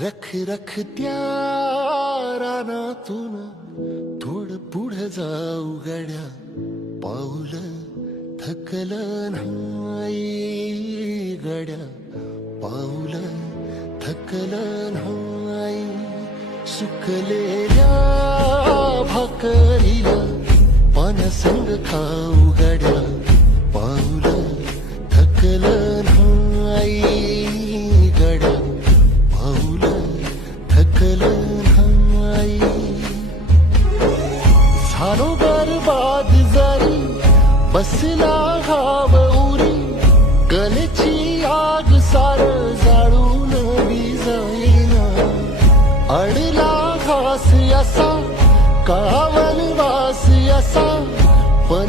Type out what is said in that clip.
रख रख त्या रानातून थोडं पुढे जाऊ गड्या, पाऊल थकलं नाही गड्या, पाऊल थकलं नाही. सुकलेल्या भाकरीला पाण्यासंग खाऊ गड्या, पाऊल थकलं नाही गड्या, पाऊल थकलं नाही. झालो बरबाद जरी बसला घाव उरी, कलेची आग सार जाळून विजाईना. अडला घास असा का वनवास असा, पण